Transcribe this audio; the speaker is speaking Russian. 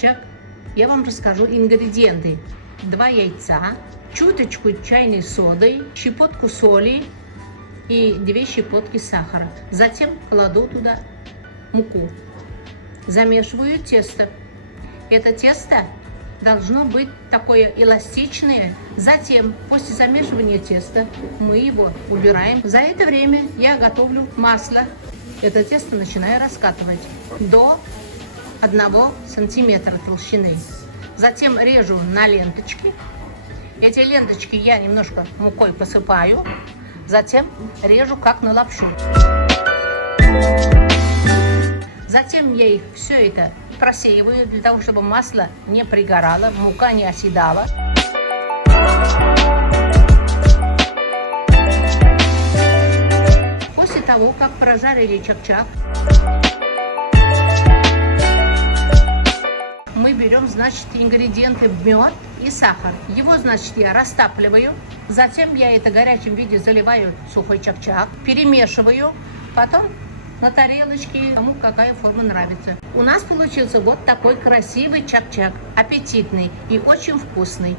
чак-чак, я вам расскажу ингредиенты. 2 яйца, чуточку чайной соды, щепотку соли и 2 щепотки сахара. Затем кладу туда муку. Замешиваю тесто. Это тесто должно быть такое эластичное. Затем, после замешивания теста, мы его убираем. За это время я готовлю масло. Это тесто начинаю раскатывать до 1 сантиметра толщины. Затем режу на ленточки. Эти ленточки я немножко мукой посыпаю. Затем режу как на лапшу. Затем я их все это просеиваю, для того, чтобы масло не пригорало, мука не оседала. После того, как прожарили чак-чак, мы берем, значит, ингредиенты мед и сахар. Его, значит, я растапливаю. Затем я это в горячем виде заливаю сухой чак-чак, перемешиваю. Потом на тарелочке, кому какая форма нравится. У нас получился вот такой красивый чак-чак, аппетитный и очень вкусный.